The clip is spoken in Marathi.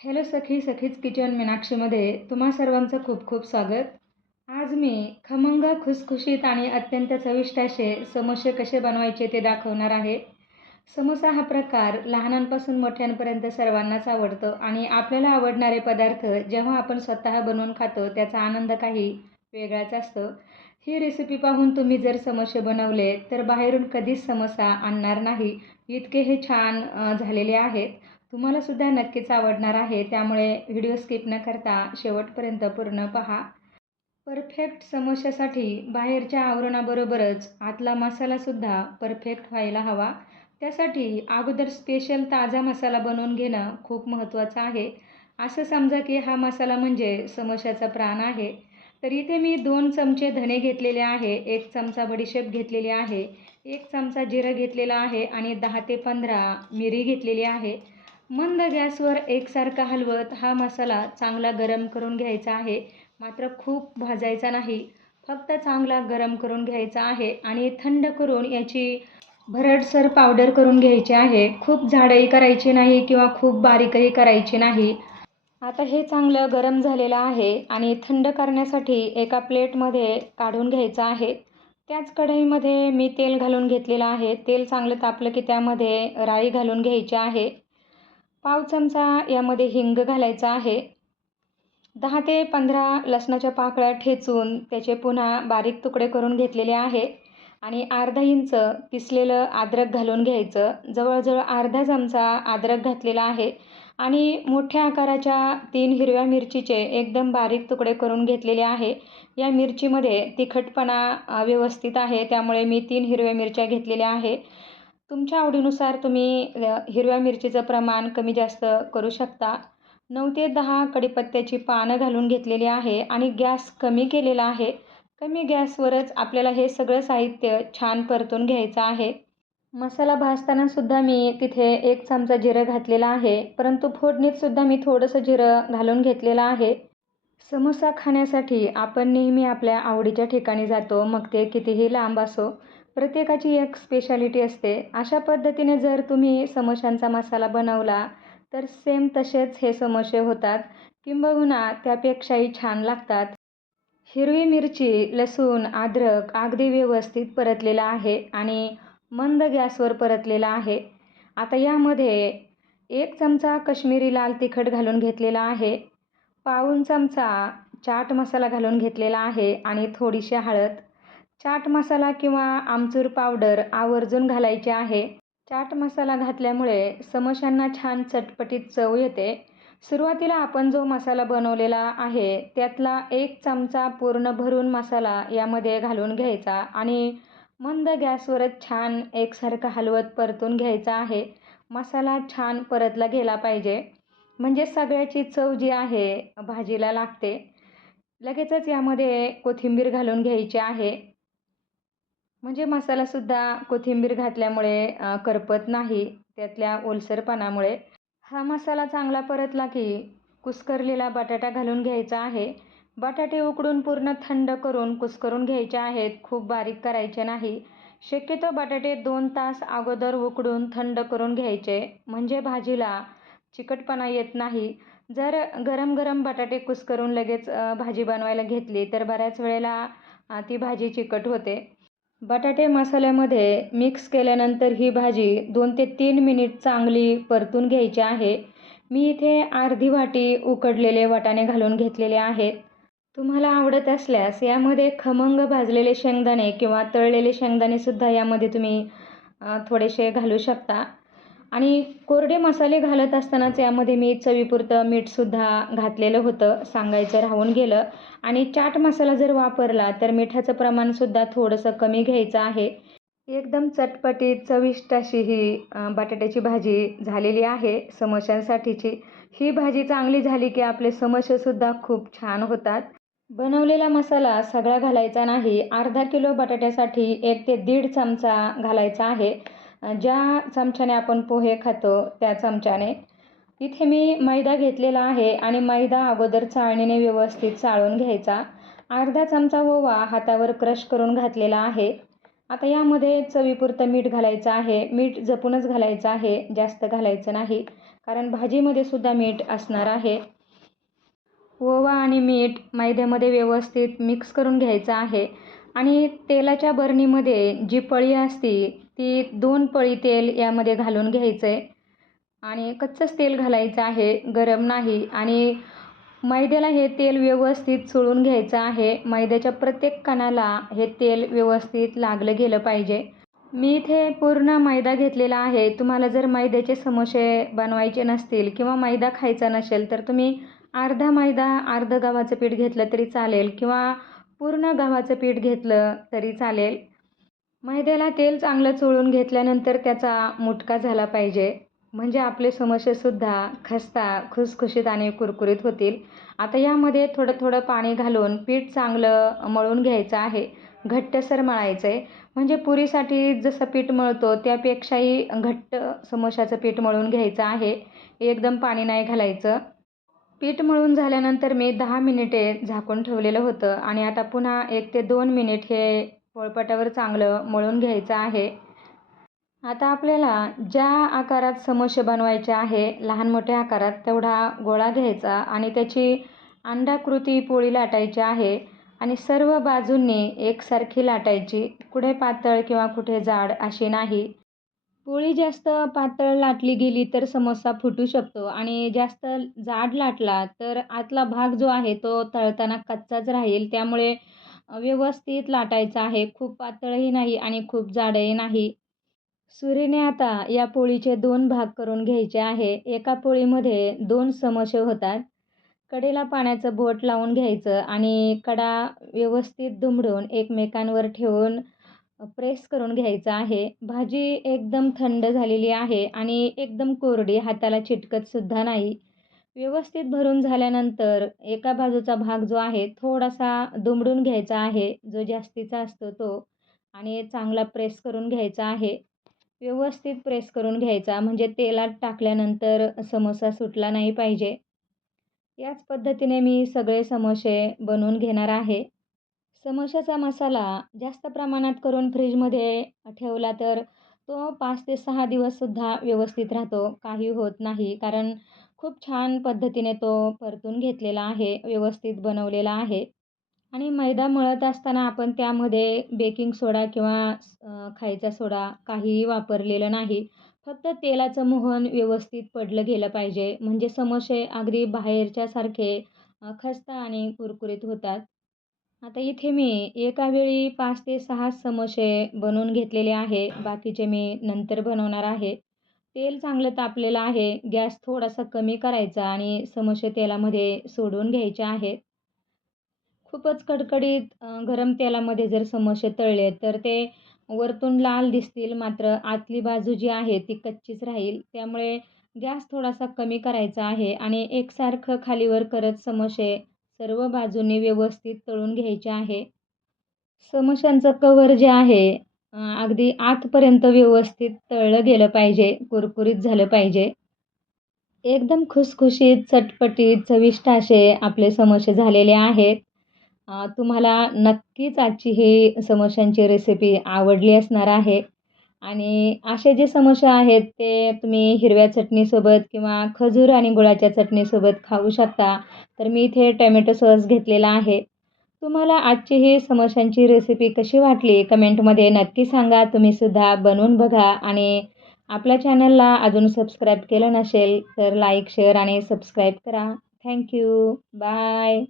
हॅलो सखी सखीच किचन मीनाक्षीमध्ये तुम्हा सर्वांचं खूप खूप स्वागत. आज मी खमंग खुसखुशीत आणि अत्यंत चविष्ट असे समोसे कसे बनवायचे ते दाखवणार आहे. समोसा हा प्रकार लहानांपासून मोठ्यांपर्यंत सर्वांनाच आवडतो आणि आपल्याला आवडणारे पदार्थ जेव्हा आपण स्वतः बनवून खातो त्याचा आनंद काही वेगळाच असतो. ही रेसिपी पाहून तुम्ही जर समोसे बनवले तर बाहेरून कधीच समोसा आणणार नाही. इतके हे छान झालेले आहेत. तुम्हालासुद्धा नक्कीच आवडणार आहे. त्यामुळे व्हिडिओ स्किप न करता शेवटपर्यंत पूर्ण पहा. परफेक्ट समोश्यासाठी बाहेरच्या आवरणाबरोबरच आतला मसालासुद्धा परफेक्ट व्हायला हवा. त्यासाठी अगोदर स्पेशल ताजा मसाला बनवून घेणं खूप महत्त्वाचं आहे. असं समजा की हा मसाला म्हणजे समोश्याचा प्राण आहे. तर इथे मी दोन चमचे धणे घेतलेले आहे एक चमचा बडीशेप घेतलेली आहे एक चमचा जिरं घेतलेला आहे आणि दहा ते पंधरा मिरी घेतलेली आहे. मंद गॅसवर एकसारखा हलवत हा मसाला चांगला गरम करून घ्यायचा आहे. मात्र खूप भाजायचा नाही. फक्त चांगला गरम करून घ्यायचा आहे आणि थंड करून याची भरडसर पावडर करून घ्यायची आहे. खूप झाडंही करायची नाही किंवा खूप बारीकही करायची नाही. आता हे चांगलं गरम झालेलं आहे आणि थंड करण्यासाठी एका प्लेटमध्ये काढून घ्यायचं आहे. त्याच कढईमध्ये मी तेल घालून घेतलेलं आहे. तेल चांगलं तापलं की त्यामध्ये राई घालून घ्यायची आहे. पाव चमचा यामध्ये हिंग घालायचा आहे. दहा ते पंधरा लसणाच्या पाकळ्या ठेचून त्याचे पुन्हा बारीक तुकडे करून घेतलेले आहे आणि अर्धा इंच पिसलेलं अद्रक घालून घ्यायचं. जवळजवळ अर्धा चमचा अद्रक घातलेला आहे आणि मोठ्या आकाराच्या तीन हिरव्या मिरचीचे एकदम बारीक तुकडे करून घेतलेले आहे. या मिरचीमध्ये तिखटपणा व्यवस्थित आहे त्यामुळे मी तीन हिरव्या मिरच्या घेतलेल्या आहे. तुमच्या आवडीनुसार तुम्ही हिरव्या मिरचीचं प्रमाण कमी जास्त करू शकता. नऊ ते दहा कडीपत्त्याची पानं घालून घेतलेली आहे आणि गॅस कमी केलेला आहे. कमी गॅसवरच आपल्याला हे सगळं साहित्य छान परतून घ्यायचं आहे. मसाला भाजताना सुद्धा मी तिथे एक चमचा जिरं घातलेला आहे. परंतु फोडणीत सुद्धा मी थोडंसं जिरं घालून घेतलेलं आहे. समोसा खाण्यासाठी आपण नेहमी आपल्या आवडीच्या ठिकाणी जातो. मग ते कितीही लांब असो प्रत्येकाची एक स्पेशालिटी असते. अशा पद्धतीने जर तुम्ही समोशांचा मसाला बनवला तर सेम तसेच हे समोसे होतात. किंबहुना त्यापेक्षाही छान लागतात. हिरवी मिरची लसूण अद्रक अगदी व्यवस्थित परतलेला आहे आणि मंद गॅसवर परतलेला आहे. आता यामध्ये एक चमचा कश्मीरी लाल तिखट घालून घेतलेला आहे. पाऊण चमचा चाट मसाला घालून घेतलेला आहे आणि थोडीशी हळद. चाट मसाला किंवा आमचूर पावडर आवर्जून घालायची आहे. चाट मसाला घातल्यामुळे समोशांना छान चटपटीत चव येते. सुरुवातीला आपण जो मसाला बनवलेला आहे त्यातला एक चमचा पूर्ण भरून मसाला यामध्ये घालून घ्यायचा आणि मंद गॅसवरच छान एकसारखं हलवत परतून घ्यायचा आहे. मसाला छान परतला गेला पाहिजे. म्हणजे सगळ्याची चव जी आहे भाजीला लागते. लगेचच यामध्ये कोथिंबीर घालून घ्यायची आहे. म्हणजे मसालासुद्धा कोथिंबीर घातल्यामुळे करपत नाही. त्यातल्या ओलसरपणामुळे. हा मसाला चांगला परतला की कुस्करलेला बटाटा घालून घ्यायचा आहे. बटाटे उकडून पूर्ण थंड करून कुस्करून घ्यायचे आहेत. खूप बारीक करायचे नाही. शक्यतो बटाटे दोन तास अगोदर उकडून थंड करून घ्यायचे. म्हणजे भाजीला चिकटपणा येत नाही. जर गरम गरम बटाटे कुस्करून लगेच भाजी बनवायला घेतली तर बऱ्याच वेळेला ती भाजी चिकट होते. बटाटे मसाल्यामध्ये मिक्स केल्यानंतर ही भाजी दोन ते तीन मिनिट चांगली परतून घ्यायची आहे. मी इथे अर्धी वाटी उकडलेले वाटाणे घालून घेतलेले आहेत. तुम्हाला आवडत असल्यास यामध्ये खमंग भाजलेले शेंगदाणे किंवा तळलेले शेंगदाणेसुद्धा यामध्ये तुम्ही थोडेसे घालू शकता. आणि कोरडे मसाले घालत असतानाच यामध्ये मी चवीपुरतं मीठसुद्धा घातलेलं होतं सांगायचं राहून गेलं. आणि चाट मसाला जर वापरला तर मिठाचं प्रमाणसुद्धा थोडंसं कमी घ्यायचं आहे. एकदम चटपटीत चविष्ट अशी ही बटाट्याची भाजी झालेली आहे समोश्यांसाठीची. ही भाजी चांगली झाली की आपले समोसेसुद्धा खूप छान होतात. बनवलेला मसाला सगळा घालायचा नाही अर्धा किलो बटाट्यासाठी एक ते दीड चमचा घालायचा आहे. ज्या चमच्याने आपण पोहे खातो त्या चमच्याने. इथे मी मैदा घेतलेला आहे आणि मैदा अगोदर चाळणीने व्यवस्थित चाळून घ्यायचा. अर्धा चमचा ओवा हातावर क्रश करून घातलेला आहे. आता यामध्ये चवीपुरतं मीठ घालायचं आहे. मीठ जपूनच घालायचं आहे. जास्त घालायचं नाही. कारण भाजीमध्ये सुद्धा मीठ असणार आहे. ओवा आणि मीठ मैद्यामध्ये व्यवस्थित मिक्स करून घ्यायचं आहे. आणि तेलाच्या बरणीमध्ये जी पळी असते ती दोन पळी तेल यामध्ये घालून घ्यायचं आहे आणि कच्चंच तेल घालायचं आहे गरम नाही. आणि मैद्याला हे तेल व्यवस्थित चोळून घ्यायचं आहे. मैद्याच्या प्रत्येक कणाला हे तेल व्यवस्थित लागलं गेलं पाहिजे. मी इथे पूर्ण मैदा घेतलेला आहे. तुम्हाला जर मैद्याचे समोसे बनवायचे नसतील किंवा मैदा खायचा नसेल तर तुम्ही अर्धा मैदा अर्धं गव्हाचं पीठ घेतलं तरी चालेल किंवा पूर्ण गव्हाचं पीठ घेतलं तरी चालेल. मैद्याला तेल चांगलं चोळून घेतल्यानंतर त्याचा मुटका झाला पाहिजे. म्हणजे आपले समोसेसुद्धा खस्ता खुसखुशीत आणि कुरकुरीत होतील. आता यामध्ये थोडं थोडं पाणी घालून पीठ चांगलं मळून घ्यायचं आहे. घट्टसर मळायचं आहे म्हणजे पुरीसाठी जसं पीठ मळतो त्यापेक्षाही घट्ट समोशाचं पीठ मळून घ्यायचं आहे. एकदम पाणी नाही घालायचं. पीठ मळून झाल्यानंतर मी दहा मिनिटे झाकून ठेवलेलं होतं आणि आता पुन्हा एक ते दोन मिनिट हे पोळपाटावर चांगलं मळून घ्यायचं आहे. आता आपल्याला ज्या आकारात समोसे बनवायचे आहे लहान मोठ्या आकारात तेवढा गोळा घ्यायचा आणि त्याची अंडाकृती पोळी लाटायची आहे आणि सर्व बाजूंनी एकसारखी लाटायची. कुठे पातळ किंवा कुठे जाड अशी नाही. पोळी जास्त पातळ लाटली गेली तर समोसा फुटू शकतो आणि जास्त जाड लाटला तर आतला भाग जो आहे तो तळताना कच्चाच राहील. त्यामुळे व्यवस्थित लाटायचा आहे. खूप पातळही नाही आणि खूप जाडही नाही. सुरीने आता या पोळीचे दोन भाग करून घ्यायचे आहे. एका पोळीमध्ये दोन समोसे होतात. कडेला पाण्याचं बोट लावून घ्यायचं आणि कडा व्यवस्थित दुमडून एकमेकांवर ठेवून प्रेस करून घ्यायचं आहे. भाजी एकदम थंड झालेली आहे आणि एकदम कोरडी हाताला चिटकतसुद्धा नाही. व्यवस्थित भरून झाल्यानंतर एका बाजूचा भाग जो आहे थोडासा दुमडून घ्यायचा आहे जो जास्तीचा असतो तो आणि चांगला प्रेस करून घ्यायचा आहे. व्यवस्थित प्रेस करून घ्यायचा म्हणजे तेलात टाकल्यानंतर समोसा सुटला नाही पाहिजे. याच पद्धतीने मी सगळे समोसे बनवून घेणार आहे. समोशाचा मसाला जास्त प्रमाणात करून फ्रीजमध्ये ठेवला तर तो पाच ते सहा दिवससुद्धा व्यवस्थित राहतो. काही होत नाही. कारण खूप छान पद्धतीने तो परतून घेतलेला आहे व्यवस्थित बनवलेला आहे. आणि मैदा मळत असताना आपण त्यामध्ये बेकिंग सोडा किंवा खायचा सोडा काहीही वापरलेलं नाही. फक्त तेलाचं मोहन व्यवस्थित पडलं गेलं पाहिजे. म्हणजे समोसे अगदी बाहेरच्यासारखे खस्ता आणि कुरकुरीत होतात. आता इथे मी एका वेळी पाच ते सहा समोसे बनवून घेतलेले आहे. बाकीचे मी नंतर बनवणार आहे. तेल चांगलं तापलेलं आहे. गॅस थोडासा कमी करायचा आणि समोसे तेलामध्ये सोडून घ्यायचे आहेत. खूपच कडकडीत गरम तेलामध्ये जर समोसे तळले तर ते वरतून लाल दिसतील. मात्र आतली बाजू जी आहे ती कच्चीच राहील. त्यामुळे गॅस थोडासा कमी करायचा आहे आणि एकसारखं खालीवर करत समोसे सर्व बाजूने व्यवस्थित तळून घ्यायचे आहे. समोशांचं कवर जे आहे अगदी आतपर्यंत व्यवस्थित तळलं गेलं पाहिजे कुरकुरीत झालं पाहिजे. एकदम खुसखुशीत चटपटीत चविष्ट असे आपले समोसे झालेले आहेत. तुम्हाला नक्कीच आजची ही समोश्यांची रेसिपी आवडली असणार आहे. आणि असे जे समोसे आहेत ते तुम्ही हिरव्या चटणीसोबत किंवा खजूर आणि गुळाच्या चटणीसोबत खाऊ शकता. तर मी इथे टॅमॅटो सॉस घेतलेला आहे. तुम्हाला आजची ही समोशांची रेसिपी कशी वाटली? कमेंटमध्ये नक्की सांगा. तुम्हीसुद्धा बनवून बघा. आणि आपल्या चॅनलला अजून सबस्क्राईब केलं नसेल तर लाईक शेअर आणि सबस्क्राईब करा. Thank you bye